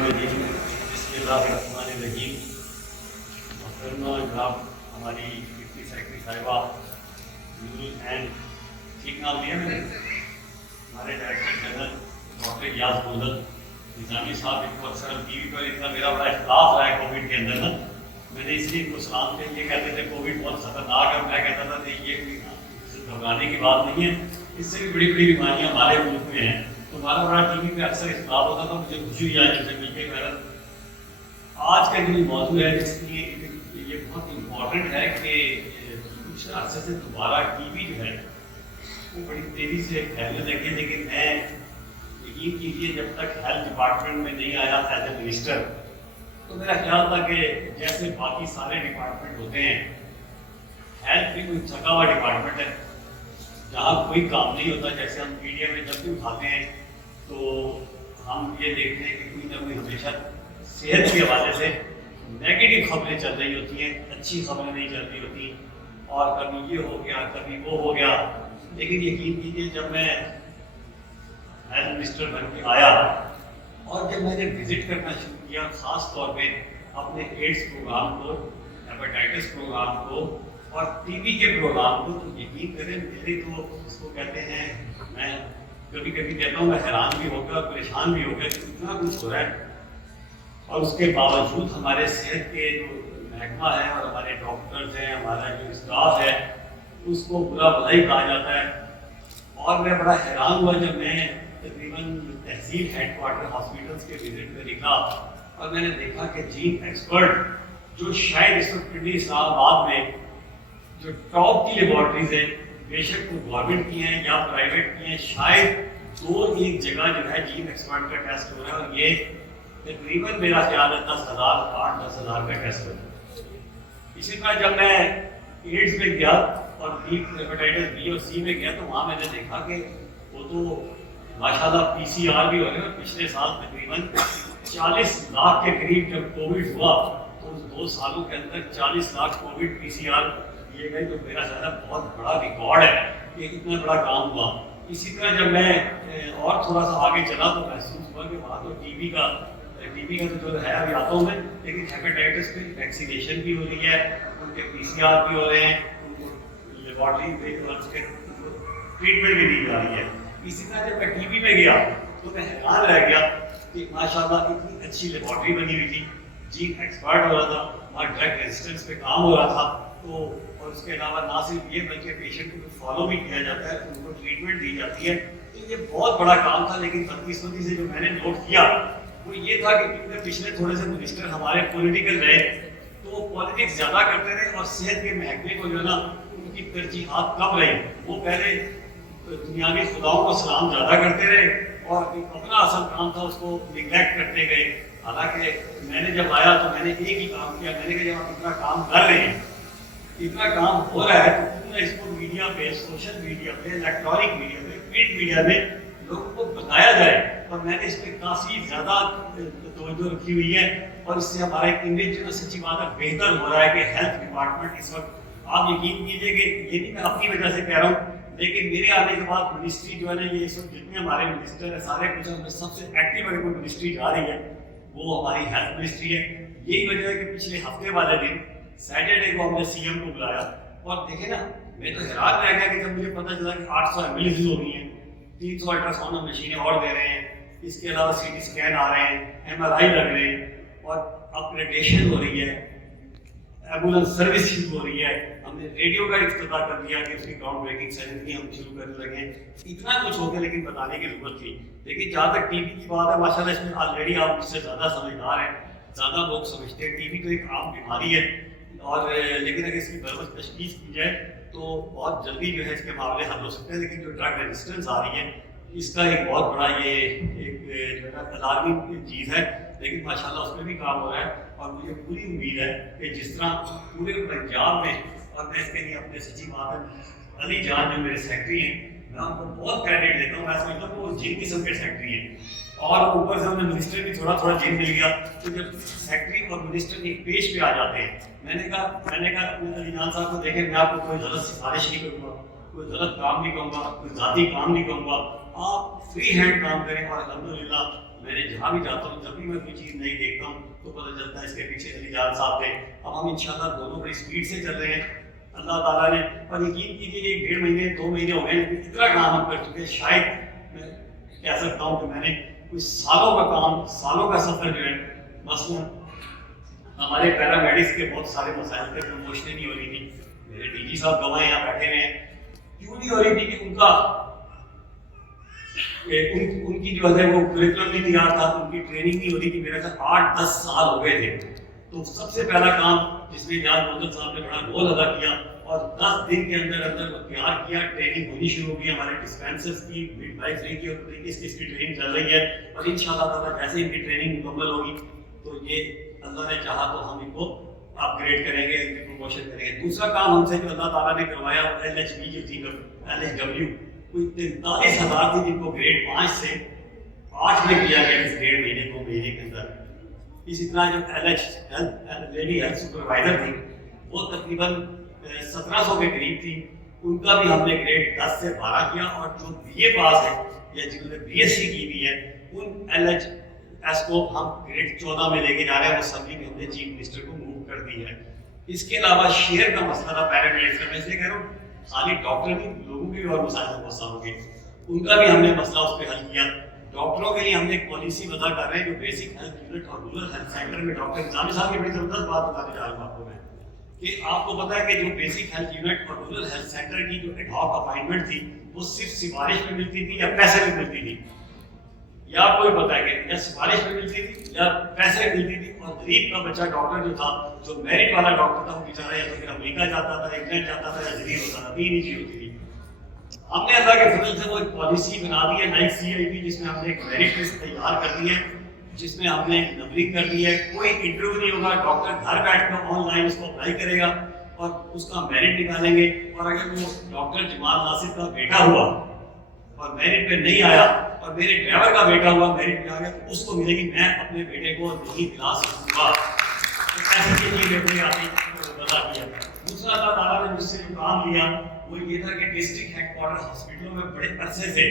बिस्मिल्लाहिर्रहमानिर्रहीम। बिस्मिल्लाहिर्रहमानिर्रहीम। मोहतरमा जनाब हमारी डिप्टी सेक्रेटरी साहिबा एंड ठीक नाम दिया मैंने, हमारे डायरेक्टर जनरल डॉक्टर याज बोदल निज़ामी साहब, इनको अक्सर टीवी पर इतना मेरा बड़ा इख्तिलाफ रहा है कोविड के अंदर ना, मैंने इसलिए इनको सलाम पे ये कहते थे कोविड बहुत ख़तरनाक है, मैं कहता था नहीं ये घबराने की बात नहीं है, इससे भी बड़ी बड़ी बीमारियाँ हमारे मुल्क में हैं। तो हमारा बड़ा टीवी पे अक्सर इख्तिलाफ होता था, मुझे खुशी हुई आज से मिल के। आज का जो मौजूद है इसलिए ये बहुत इम्पोर्टेंट है कि पिछले अरसे से दोबारा टीवी जो है वो बड़ी तेज़ी से फैलने लगी, लेकिन मैं यकीन कीजिए जब तक हेल्थ डिपार्टमेंट में नहीं आया एज ए मिनिस्टर तो मेरा ख्याल था कि जैसे बाकी सारे डिपार्टमेंट होते हैं, हेल्थ भी कोई थका हुआ डिपार्टमेंट है जहाँ कोई काम नहीं होता। जैसे हम मीडिया में जब भी उठाते हैं तो हम ये देखते हैं कि कोई ना कोई हमेशा सेहत के हवाले से नेगेटिव खबरें चल रही होती हैं, अच्छी खबरें नहीं चल रही होती, और कभी ये हो गया कभी वो हो गया। लेकिन यकीन कीजिए जब मैं हेल्थ मिनिस्टर बन के आया और जब मैंने विजिट करना शुरू किया, ख़ास तौर पे अपने एड्स प्रोग्राम को, हेपेटाइटिस प्रोग्राम को और टीबी के प्रोग्राम को, तो यकीन करें मेरे तो इसको कहते हैं, मैं कभी कभी कहता हूँ मैं हैरान भी हो गया और परेशान भी हो गया कि इतना कुछ हो रहा है और उसके बावजूद हमारे सेहत के जो महकमा है और हमारे डॉक्टर्स हैं, हमारा जो स्टाफ है, उसको बुरा भला ही कहा जाता है। और मैं बड़ा हैरान हुआ जब मैं तकरीबन तहसील हेडक्वार्टर हॉस्पिटल्स के विजिट में निकला और मैंने देखा कि जीन एक्सपर्ट जो शायद इस वक्त पिंडी इस्लामाबाद में जो टॉप की लेबॉर्ट्रीज हैं, बेशक वो गवर्नमेंट की हैं या प्राइवेट की हैं, शायद दो एक जगह जो है जीन एक्सपर्ट का टेस्ट हो रहा है और ये तकरीबन मेरा ख्याल है 10,000 8-10,000 का टेस्ट हो रहा है। इसी तरह जब मैं एड्स में गया और हेपेटाइटिस बी और सी में गया तो वहाँ मैंने देखा कि वो तो माशाल्लाह PCR भी हो रहे हैं। पिछले साल तकरीबन 40 लाख के करीब जब कोविड हुआ तो उस 2 सालों के अंदर 40 लाख कोविड PCR किए गए, तो मेरा ज़्यादा बहुत बड़ा रिकॉर्ड है कि इतना बड़ा काम हुआ। इसी तरह जब मैं और थोड़ा सा आगे चला तो महसूस हुआ कि वहाँ तो टीबी का तो जो है अभी आता हूँ मैं, लेकिन हेपेटाइटिस की वैक्सीनेशन भी हो रही है, उनके PCR भी हो रहे हैं, उनको लेबॉर्ट्री ट्रीटमेंट भी दी जा रही है। इसी तरह जब मैं टीबी में गया तो मैं हैरान रह गया कि माशाल्लाह इतनी अच्छी लेबॉर्ट्री बनी हुई थी, जीन एक्सपर्ट हो रहा था, वहाँ ड्रग रेजिस्टेंस पे काम हो रहा था। तो और उसके अलावा ना सिर्फ ये बल्कि पेशेंट को फॉलो भी किया जाता है, उनको ट्रीटमेंट दी जाती है। तो ये बहुत बड़ा काम था। लेकिन बदकिस्मती से जो मैंने नोट किया वो ये था कि क्योंकि पिछले थोड़े से मिनिस्टर हमारे पॉलिटिकल रहे तो वो पॉलिटिक्स ज़्यादा करते रहे और सेहत के महकमे को जो है ना उनकी तरजीहात कम रही। वो पहले दुनियावी खुदाओं को सलाम ज़्यादा करते रहे और अपना असल काम था उसको निगलेक्ट करते गए। हालांकि मैंने जब आया तो मैंने एक ही काम किया, मैंने कहा जब आप इतना काम कर रहे हैं, इतना काम हो रहा है तो क्यों ना इसको मीडिया पे, सोशल मीडिया पे, इलेक्ट्रॉनिक मीडिया पे, प्रिंट मीडिया में लोगों को बताया जाए। और मैंने इस पर काफ़ी ज़्यादा तवज्जो रखी हुई है और इससे हमारा एक इमेज जो है सच्ची बात है बेहतर हो रहा है कि हेल्थ डिपार्टमेंट इस वक्त, आप यकीन कीजिए कि ये नहीं मैं अपनी वजह से कह रहा हूँ, लेकिन मेरे आने के बाद मिनिस्ट्री जो है ना, ये इस वक्त जितने हमारे मिनिस्टर हैं सारे कुछ में सबसे एक्टिव अगर कोई मिनिस्ट्री जा रही है वो हमारी हेल्थ मिनिस्ट्री है। यही वजह है कि पिछले हफ्ते वाले दिन सैटरडे को हमने CM को बुलाया और देखे ना, मैं तो हैरान रह गया कि जब मुझे पता चला कि 800 एम्बुलेंस हो गई हैं, 300 अल्ट्रासाउंड मशीनें और दे रहे हैं, इसके अलावा CT स्कैन आ रहे हैं, MRI लग रहे हैं और अपग्रेडेशन हो रही है, एम्बुलेंस सर्विस शुरू हो रही है। हमने रेडियो का इफ्तिताह कर दिया कि उसकी ग्राउंड ब्रेकिंग सेरेमनी हम शुरू करने लगे। इतना कुछ हो गया लेकिन बताने की जरूरत थी। लेकिन जहाँ तक टीबी की बात है, माशाल्लाह इसमें ऑलरेडी आप मुझसे ज़्यादा समझदार हैं, ज़्यादा लोग समझते हैं टीबी तो एक आम बीमारी है और लेकिन अगर इसकी बराबर तशखीस की जाए तो बहुत जल्दी जो है इसके मामले हल हो सकते हैं। लेकिन जो ड्रग रेजिस्टेंस आ रही है इसका एक बहुत बड़ा ये एक जो है ना अलार्मिंग चीज़ है, लेकिन माशाल्लाह उसमें भी काम हो रहा है। और मुझे पूरी उम्मीद है कि जिस तरह पूरे पंजाब में, और मैं इसके लिए अपने सच्ची बात है अली जान जो मेरे सेक्रेटरी हैं, मैं उनको बहुत क्रेडिट देता हूँ। मैं समझता हूँ वो जिन किस्म के सेक्रेटरी हैं और ऊपर से हमें मिनिस्टर भी थोड़ा थोड़ा जिन मिल गया। तो जब सेक्रेटरी और मिनिस्टर एक पेज पे आ जाते हैं, मैंने कहा अपने अली जान साहब को देखें, मैं आपको कोई गलत सिफारिश नहीं करूँगा, कोई गलत काम नहीं कहूँगा, कोई ज़ाती काम नहीं कहूँगा, आप فری ہینڈ کام کریں. اور الحمدللہ میں نے جہاں بھی جاتا ہوں جب بھی میں کوئی چیز نہیں دیکھتا ہوں تو پتہ چلتا ہے اس کے پیچھے علی جان صاحب تھے. اب ہم انشاءاللہ دونوں بڑی اسپیڈ سے چل رہے ہیں اللہ تعالیٰ نے. اور یقین کیجیے کہ 1.5 مہینے 2 مہینے ہو گئے اتنا کام ہم کر چکے ہیں. شاید میں کہہ سکتا ہوں کہ میں نے کوئی سالوں کا کام سالوں کا سفر جو ہے. مثلاً ہمارے پیرامیڈکس کے بہت سارے مسائل تھے, پروموشنیں نہیں ہو رہی تھی. میرے ڈی جی صاحب گواہ یہاں بیٹھے ہوئے ہیں, کیوں نہیں ہو رہی تھی کہ ان کی جو ہے وہ کریکولم نہیں تیار تھا, ان کی ٹریننگ نہیں ہو رہی تھی. میرے ساتھ 8-10 سال ہو گئے تھے. تو سب سے پہلا کام جس میں یاد محمد صاحب نے بڑا رول ادا کیا اور 10 دن کے اندر اندر وہ تیار کیا. ٹریننگ ہونی شروع ہوگی ہمارے ڈسپینسرز کی, مڈ وائفری کی, اور کس کی ٹریننگ چل رہی ہے. اور ان شاء اللہ تعالیٰ جیسے ان کی ٹریننگ مکمل ہوگی تو یہ اللہ نے چاہا تو ہم ان کو اپ گریڈ کریں گے, ان کی پروموشن کریں گے. دوسرا کام ہم سے جو اللہ تعالیٰ نے کروایا LHB جو تھی, LHW کوئی 43,000 تھی جن کو گریڈ 5 سے 8 میں کیا گیا اس 1.5 مہینے 2 مہینے کے اندر. اسی طرح جو لیڈی ہیلتھ سپروائزر تھی وہ تقریباً 1700 کے قریب تھی, ان کا بھی ہم نے گریڈ 10 سے 12 کیا. اور جو BA پاس ہے یا جنہوں نے BSc کی ہوئی ہے ان LHS کو ہم گریڈ 14 میں لے کے جا رہے ہیں. وہ سبھی میں ہم نے چیف منسٹر کو موو کر دی ہے. اس کے علاوہ شیئر کا مسئلہ تھا پیرامیڈکس کا. میں اس لیے کہہ رہا ہوں خالی ڈاکٹر نہیں, لوگوں کے بھی اور مسائل بہت سارے ہوں گے, ان کا بھی ہم نے مسئلہ اس پہ حل کیا. ڈاکٹروں کے لیے ہم نے ایک پالیسی وضع کر رہے ہیں جو بیسک ہیلتھ یونٹ اور رورل ہیلتھ سینٹر میں. ڈاکٹر انتظامی صاحب کی بڑی زبردست بات بتانے جا رہا ہوں آپ کو میں کہ آپ کو پتا ہے کہ جو بیسک ہیلتھ یونٹ اور رورل ہیلتھ سینٹر کی جو ایڈ ہاک اپائنٹمنٹ تھی وہ صرف سفارش میں ملتی تھی یا پیسے میں ملتی تھی, یا آپ کو بھی پتا ہے کہ یا سفارش میں ملتی تھی یا پیسے میں ملتی تھی. اور غریب کا بچہ ڈاکٹر جو تھا, جو میرٹ والا ڈاکٹر تھا, وہ بیچارہ یا تو پھر امریکہ جاتا تھا, انگلینڈ جاتا تھا, یا غریب ہوتا تھا. تین ہی چیز ہوتی تھی. ہم نے اللہ کے فضل سے وہ ایک پالیسی بنا دی ہے نئی CIP, جس میں ہم نے ایک میرٹ لسٹ تیار کر دی ہے, جس میں ہم نے نمبرنگ کر دی ہے. کوئی انٹرویو نہیں ہوگا, ڈاکٹر گھر بیٹھ کر آن لائن اس کو اپلائی کرے گا اور اس کا میرٹ نکالیں گے. اور اگر وہ ڈاکٹر جمال ناصر کا بیٹا ہوا اور میرٹ پہ نہیں آیا اور میرے ڈرائیور کا بیٹا ہوا میرٹ پہ آ گیا تو اس کو ملے گی. میں اپنے بیٹے کو نہیں دلا سکوں گا. ایسی چیزیں بیٹے آتی بتا کیا. دوسرا اللہ تعالیٰ نے مجھ سے جو کام لیا وہ یہ تھا کہ ڈسٹرکٹ ہیڈ کوارٹر ہاسپٹلوں میں بڑے عرصے سے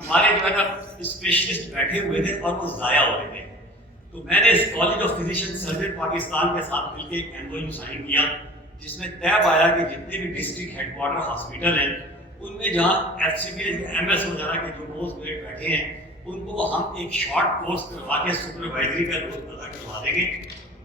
ہمارے جو ہے نا اسپیشلسٹ بیٹھے ہوئے تھے اور وہ ضائع ہو رہے تھے. تو میں نے اس college of physician surgeon Pakistan کے ساتھ مل کے ایک MOU سائن کیا جس میں طے پایا کہ جتنے بھی ڈسٹرکٹ ہیڈ کوارٹر ہاسپٹل ہیں ان میں جہاں FCPS MS وغیرہ کے جو پوسٹ گریڈ بیٹھے ہیں ان کو ہم ایک شارٹ کورس کروا کے سپروائزری کا رول ادا کروا دیں گے.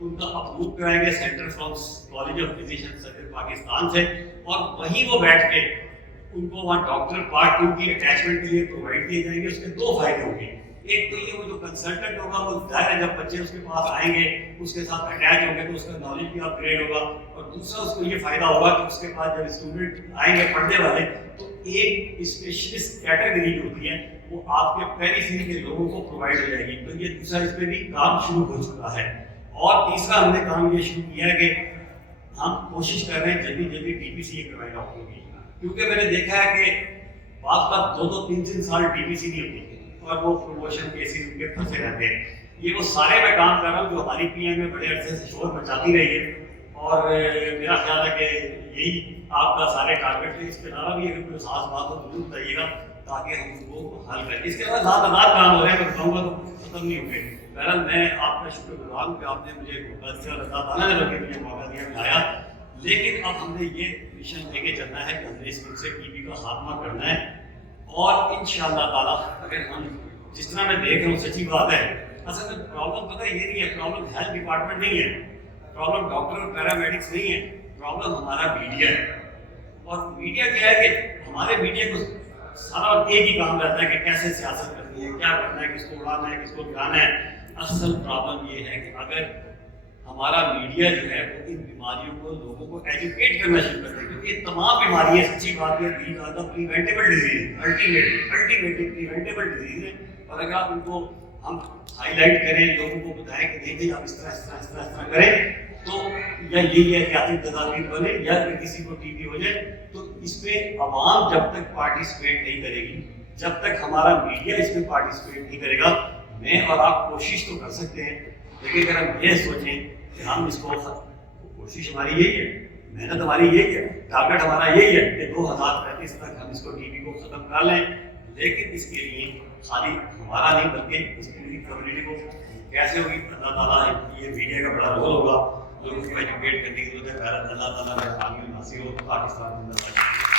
ان کا اپروو کرائیں گے centre from college of physician surgeon Pakistan سے, اور وہیں وہ بیٹھ کے ان کو وہاں ڈاکٹر پارٹ 2 کی اٹیچمنٹ کے لیے پرووائڈ کیے جائیں گے. اس کے 2 فائدے ہوں گے. ایک تو یہ وہ جو کنسلٹنٹ ہوگا وہ ظاہر ہے جب بچے اس کے پاس آئیں گے اس کے ساتھ اٹیچ ہوں گے تو اس کا نالج بھی اپ گریڈ ہوگا. اور دوسرا اس کو یہ فائدہ ہوگا کہ اس کے بعد جب اسٹوڈنٹ آئیں گے پڑھنے والے تو ایک اسپیشلسٹ کیٹیگری جو ہوتی ہے وہ آپ کے پیریفیری کے لوگوں کو پرووائڈ ہو جائے گی. تو یہ دوسرا اس پہ بھی کام شروع ہو چکا ہے. اور تیسرا ہم نے کام یہ شروع کیا ہے کہ ہم کوشش کر رہے ہیں جلدی جلدی DPCA کروائے ڈاکٹروں کی, کیونکہ میں نے دیکھا ہے کہ بعض کا 2-3 سال DPC نہیں ہوتی اور وہ پروموشن کیسز ان کے پھنسے رہتے ہیں. یہ وہ سارے میں کام کر رہا ہوں جو ہماری PM میں بڑے عرصے سے شور مچاتی رہی ہے, اور میرا خیال ہے کہ یہی آپ کا سارے ٹارگیٹ ہے. اس کے علاوہ بھی اگر کوئی خاص بات ہو ضرور بتائیے گا تاکہ ہم اس کو حل کریں. اس کے علاوہ زیادہ کام ہو رہے ہیں, میں بتاؤں گا تو ختم نہیں ہوں گے. بہرحال میں آپ کا شکر گزار ہوں کہ آپ نے مجھے موقع دیا, اللہ تعالیٰ نے رکھے مجھے موقع دیا, بتایا. لیکن اب ہم نے یہ مشن لے کے چلنا ہے کہ ہم نے اس ملک سے TB کا خاتمہ کرنا ہے. اور انشاءاللہ تعالیٰ اگر ہم جس طرح میں دیکھ رہا ہوں سچی بات ہے, اصل میں پرابلم پتہ یہ نہیں ہے, پرابلم ہیلتھ ڈپارٹمنٹ نہیں ہے, پرابلم ڈاکٹر اور پیرامیڈکس نہیں ہے, پرابلم ہمارا میڈیا ہے. اور میڈیا کیا ہے کہ ہمارے میڈیا کو سارا ایک ہی کام رہتا ہے کہ کیسے سیاست کرنی ہے, کیا کرنا ہے, کس کو اڑانا ہے, کس کو گرانا ہے. اصل پرابلم یہ ہے کہ اگر ہمارا میڈیا جو ہے وہ ان بیماریوں کو لوگوں کو ایجوکیٹ کرنا شروع کر دے, کیونکہ یہ تمام بیماریاں سچی بات ہے these are the preventable disease, ultimately preventable disease ہیں. اور اگر آپ ان کو ہم ہائی لائٹ کریں, لوگوں کو بتائیں کہ دیکھیں آپ اس طرح اس طرح اس طرح اس طرح کریں تو یا یہ احتیاطی تدابیر بنے یا پھر کسی کو TB ہو جائے, تو اس پہ عوام جب تک پارٹیسپیٹ نہیں کرے گی, جب تک ہمارا میڈیا اس میں پارٹیسپیٹ نہیں کرے گا, میں اور آپ کوشش تو کر سکتے ہیں لیکن اگر ہم یہ سوچیں کہ ہم اس کو, کوشش ہماری یہی ہے, محنت ہماری یہی ہے, ٹارگیٹ ہمارا یہی ہے کہ 2035 تک ہم اس کو TB کو ختم کر لیں, لیکن اس کے لیے खाली हमारा नहीं बल्कि इस पूरी कम्युनिटी को कैसे होगी। अल्लाह ताला ये मीडिया का बड़ा रोल होगा लोगों को एजुकेट करने की जरूरत है। अल्लाह ताला का आगे हासिल हो पाकिस्तान के अंदर।